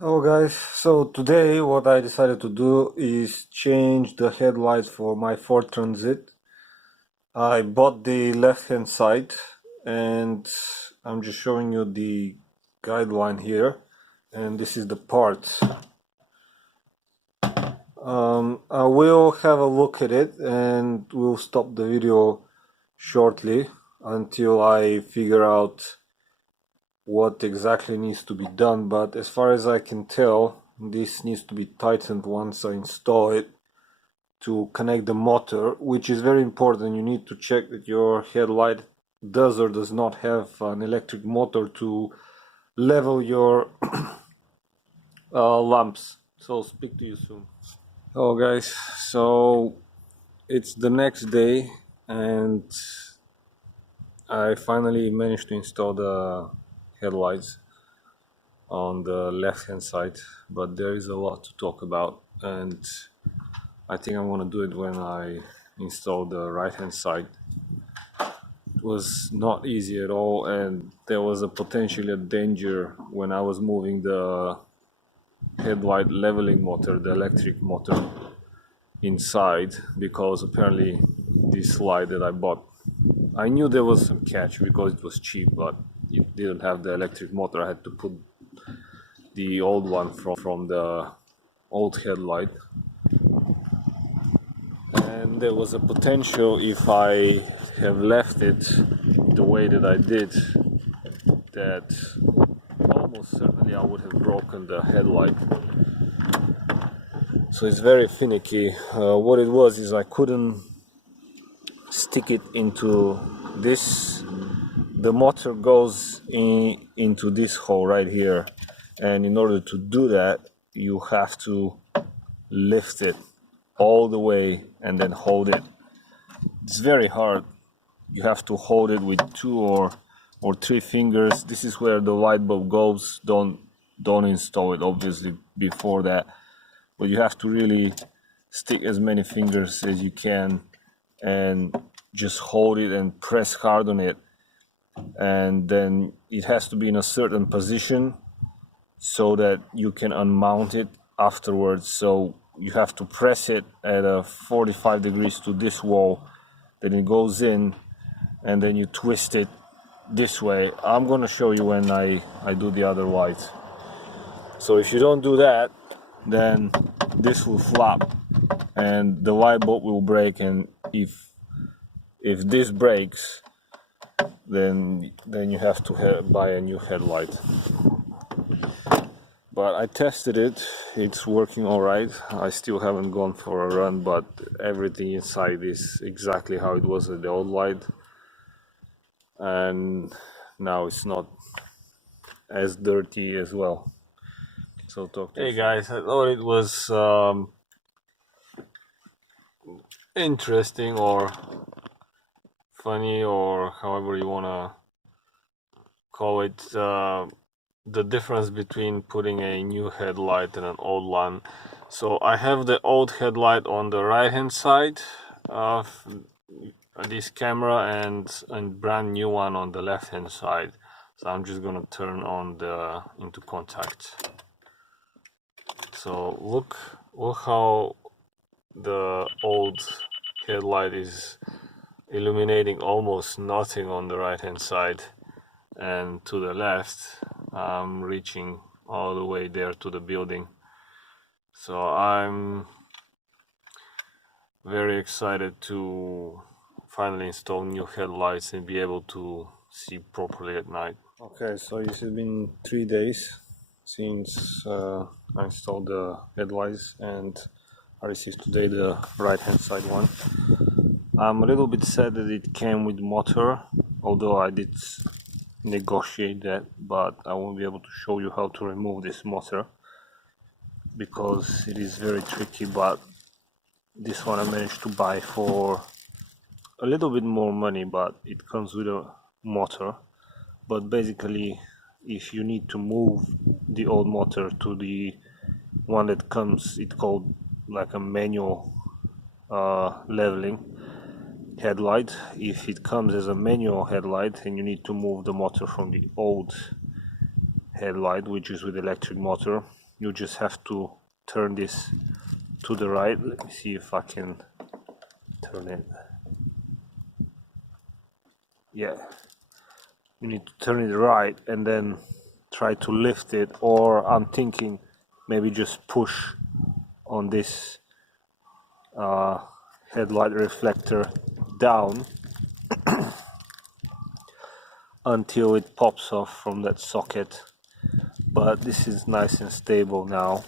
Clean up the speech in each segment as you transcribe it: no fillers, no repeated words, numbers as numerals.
Hello guys, so today what I decided to do is change the headlight for my Ford Transit. I bought the left hand side and I'm just showing you the guideline here, and this is the part. I will have a look at it and we'll stop the video shortly until I figure out what exactly needs to be done, but as far as I can tell, this needs to be tightened once I install it to connect the motor, which is very important. You need to check that your headlight does or does not have an electric motor to level your lamps. So speak to you soon. Hello guys, so it's the next day and I finally managed to install the headlights on the left hand side, but there is a lot to talk about, and I think I want to do it when I install the right hand side. It was not easy at all, and there was a potentially a danger when I was moving the headlight leveling motor, the electric motor, inside, because apparently this light that I bought, I knew there was some catch because it was cheap, but it didn't have the electric motor. I had to put the old one from the old headlight, and there was a potential, if I have left it the way that I did, that almost certainly I would have broken the headlight. So it's very finicky. What it was is I couldn't stick it into this. The motor goes into this hole right here, and in order to do that you have to lift it all the way and then hold it. It's very hard. You have to hold it with two or three fingers. This is where the light bulb goes. Don't install it obviously before that, but you have to really stick as many fingers as you can and just hold it and press hard on it, and then it has to be in a certain position so that you can unmount it afterwards. So you have to press it at a 45 degrees to this wall, then it goes in, and then you twist it this way. I'm going to show you when I do the other light. So if you don't do that, then this will flap and the light bulb will break, and if this breaks, then you have to buy a new headlight. But I tested it, it's working alright. I still haven't gone for a run, but everything inside is exactly how it was with the old light, and now it's not as dirty as well. So talk to Hey guys, I thought it was interesting or funny, or however you wanna call it, the difference between putting a new headlight and an old one. So I have the old headlight on the right hand side of this camera and a brand new one on the left hand side. So I'm just gonna turn on the into contact. So look how the old headlight is illuminating almost nothing on the right hand side, and to the left I'm reaching all the way there to the building. So I'm very excited to finally install new headlights and be able to see properly at night. Okay, so it has been 3 days since I installed the headlights, and I received today the right hand side one. I'm a little bit sad that it came with motor, although I did negotiate that, but I won't be able to show you how to remove this motor because it is very tricky. But this one I managed to buy for a little bit more money, but it comes with a motor. But basically, if you need to move the old motor to the one that comes, it's called like a manual leveling headlight. If it comes as a manual headlight and you need to move the motor from the old headlight, which is with electric motor, you just have to turn this to the right. Let me see if I can turn it. Yeah, you need to turn it right and then try to lift it, or I'm thinking maybe just push on this headlight reflector down until it pops off from that socket. But this is nice and stable now,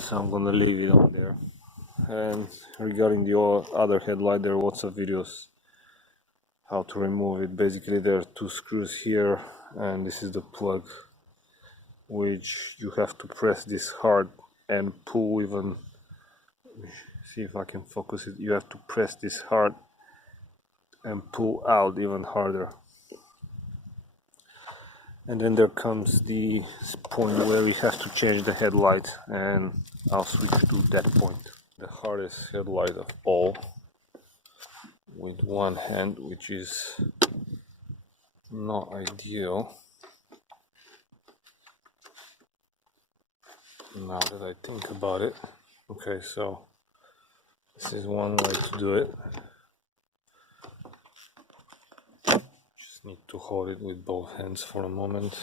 so I'm gonna leave it on there. And regarding the other headlight, there are lots of videos how to remove it. Basically there are two screws here, and this is the plug, which you have to press this hard and pull even. Let me see if I can focus it. You have to press this hard and pull out even harder. And then there comes the point where you have to change the headlight, and I'll switch to that point. The hardest headlight of all, with one hand, which is not ideal now that I think about it. Okay, so this is one way to do it. Just need to hold it with both hands for a moment.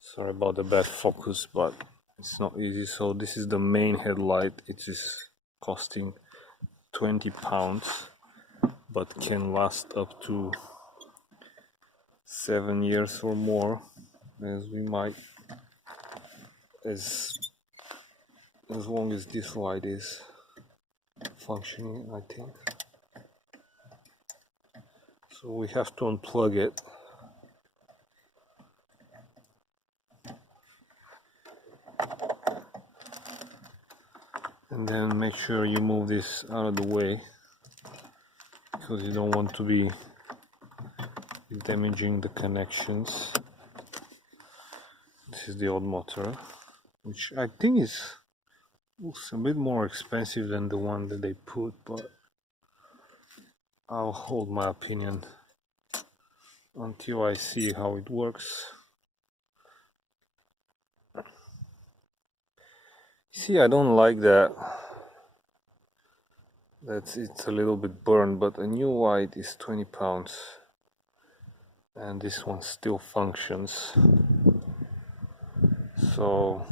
Sorry about the bad focus, but it's not easy. So this is the main headlight. It is costing £20, but can last up to 7 years or more, as we might, as long as this light is functioning, I think. So we have to unplug it. And then make sure you move this out of the way, because you don't want to be damaging the connections. This is the old motor, which I think is a bit more expensive than the one that they put, but I'll hold my opinion until I see how it works. See, I don't like that. It's a little bit burned, but a new light is £20, and this one still functions. So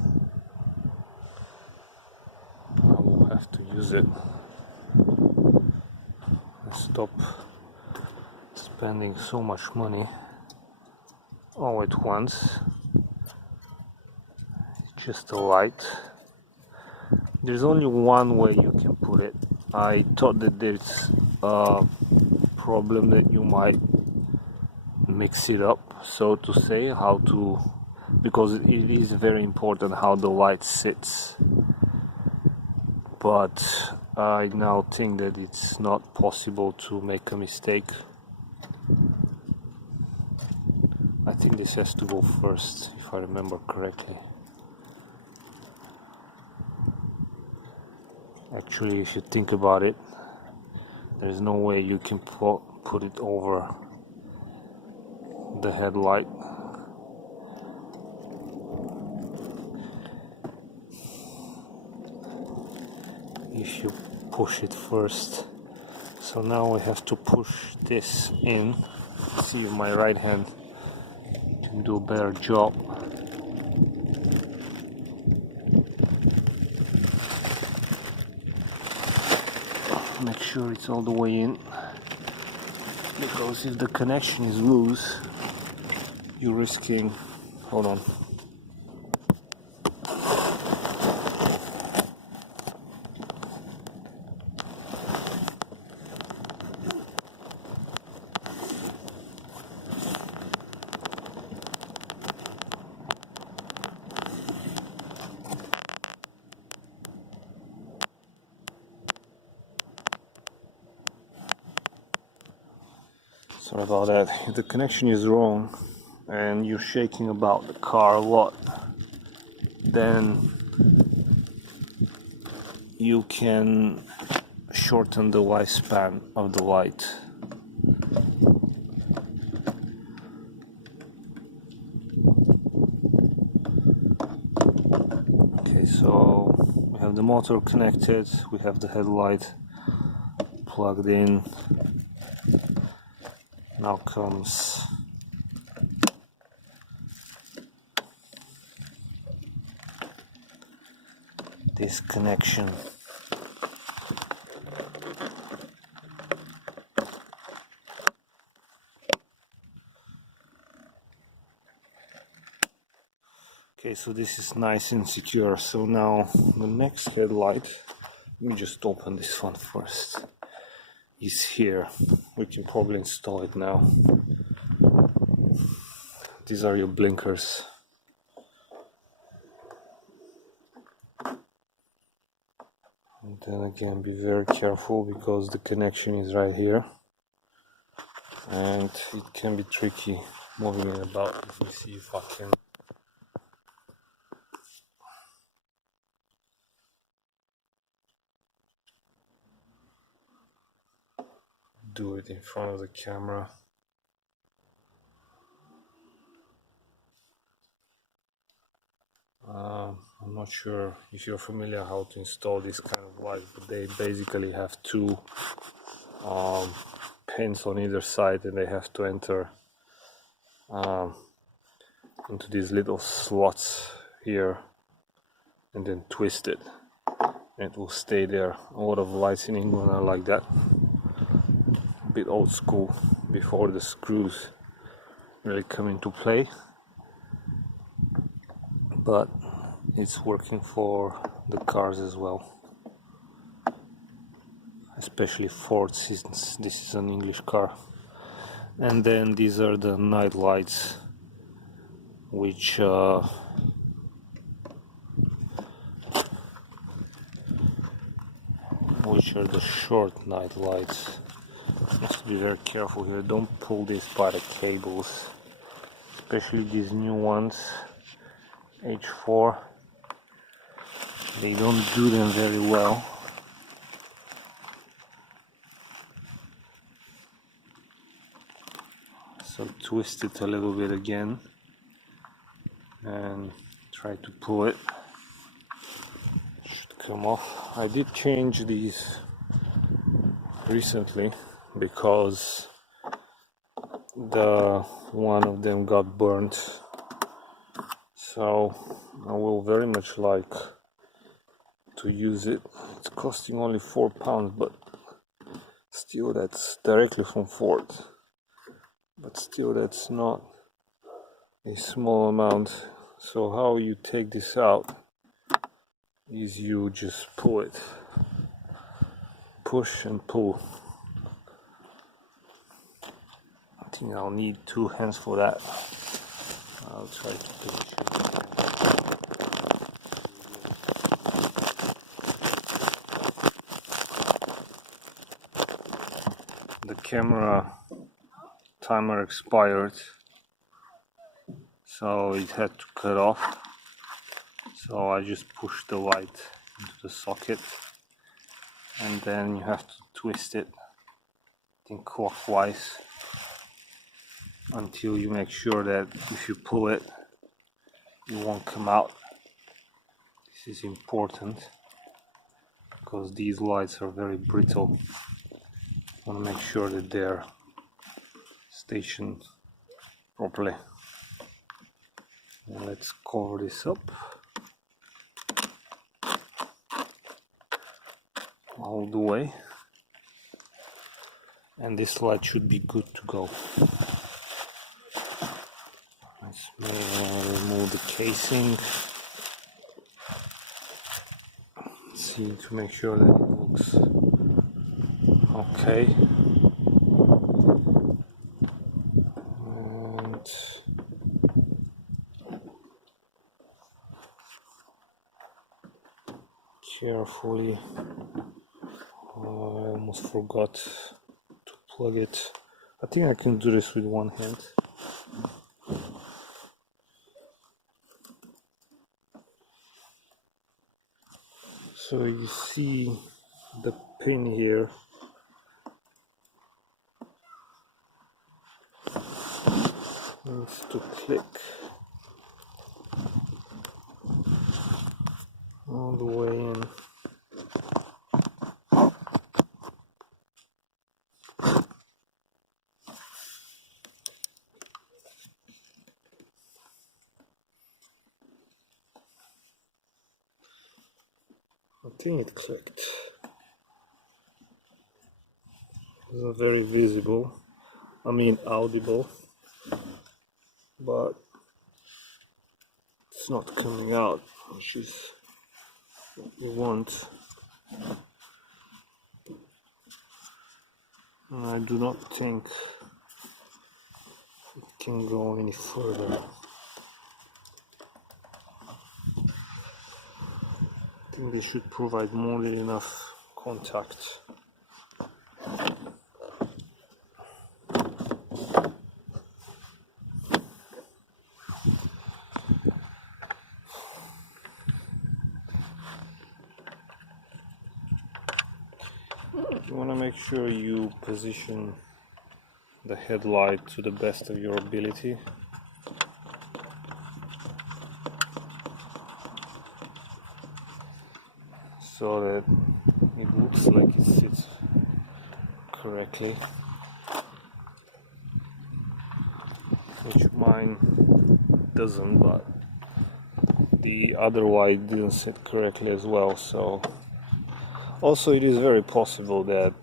I will have to use it and stop spending so much money all at once. It's just a light. There's only one way you can put it. I thought that there's a problem that you might mix it up, so to say, because it is very important how the light sits. But I now think that it's not possible to make a mistake. I think this has to go first, if I remember correctly. Actually, if you think about it, there's no way you can put it over the headlight. If you push it first. So now we have to push this in. Let's see if my right hand can do a better job. Make sure it's all the way in, because if the connection is loose, you're risking, hold on. Sorry about that. If the connection is wrong and you're shaking about the car a lot, then you can shorten the lifespan of the light. Okay, so we have the motor connected, we have the headlight plugged in. Now comes this connection. Okay, so this is nice and secure. So now the next headlight, let me just open this one first, is here. We can probably install it now. These are your blinkers. And then again, be very careful because the connection is right here. And it can be tricky moving it about. Let me see if I can do it in front of the camera. I'm not sure if you're familiar how to install this kind of light, but they basically have two pins on either side, and they have to enter into these little slots here and then twist it, and it will stay there. A lot of lights in England are like that, a bit old school, before the screws really come into play, but it's working for the cars as well, especially Ford, since this is an English car. And then these are the night lights, which are the short night lights. Must be very careful here, don't pull this by the cables, especially these new ones, H4. They don't do them very well. So twist it a little bit again and try to pull it. Should come off. I did change these recently because one of them got burnt. So I will very much like to use it. It's costing only £4, but still that's directly from Ford. But still that's not a small amount. So how you take this out is you just pull it, push and pull. I think I'll need 2 hands for that. I'll try to finish it. The camera timer expired, so it had to cut off. So I just pushed the light into the socket, and then you have to twist it, I think clockwise, until you make sure that if you pull it, it won't come out. This is important because these lights are very brittle. I want to make sure that they're stationed properly. And let's cover this up all the way, and this light should be good to go. Let's remove the casing. See to make sure that it looks okay. And carefully, I almost forgot to plug it. I think I can do this with one hand. So you see the pin here needs to click. all the way in. I think it clicked. It's not very visible, audible, but it's not coming out, which is what we want. And I do not think it can go any further. I think they should provide more than enough contact. You want to make sure you position the headlight to the best of your ability. So that it looks like it sits correctly, which mine doesn't, but the other light didn't sit correctly as well. So also it is very possible that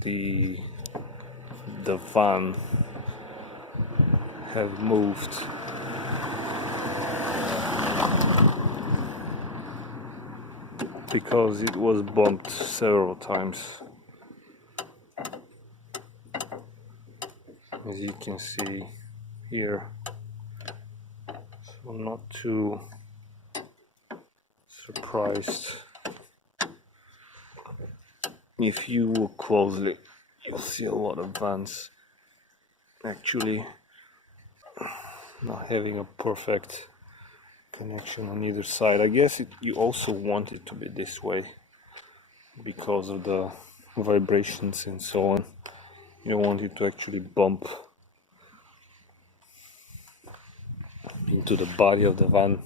the van have moved because it was bumped several times, as you can see here. So I'm not too surprised. If you look closely, you'll see a lot of vans actually not having a perfect connection on either side. I guess you also want it to be this way because of the vibrations and so on. You don't want it to actually bump into the body of the van.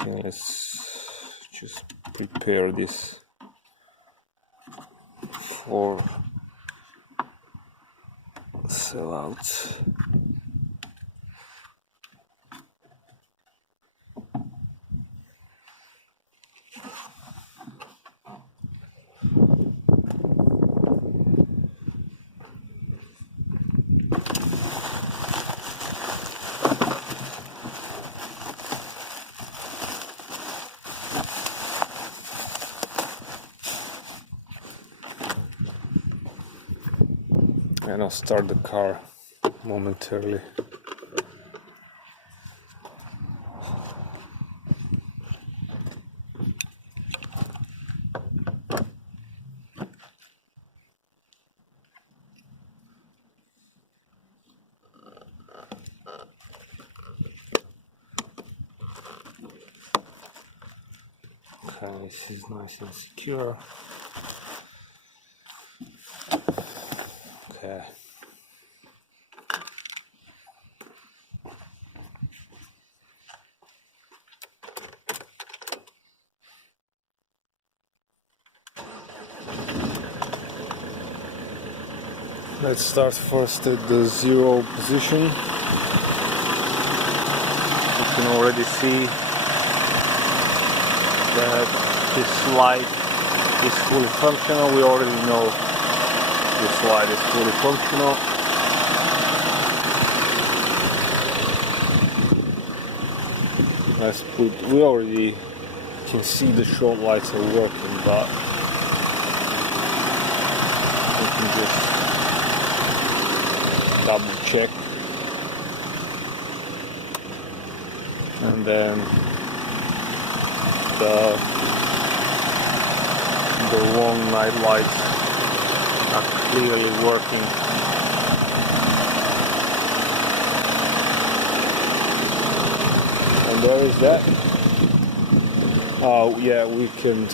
Okay, let's just prepare this for sellout. And I'll start the car momentarily. Okay, this is nice and secure. Okay. Let's start first at the 0 position. You can already see that this light is fully functional. We already know this light is fully functional. We already can see the short lights are working, but we can just double check. And then the long night lights are clearly working. And there is that. Oh yeah, we can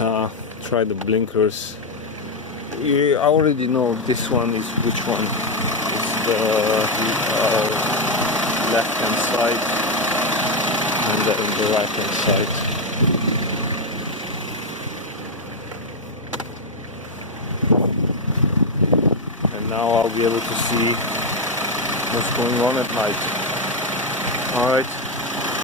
try the blinkers. I already know this one is which one. It's the left hand side. on the right hand side. And now I'll be able to see what's going on at night. Alright.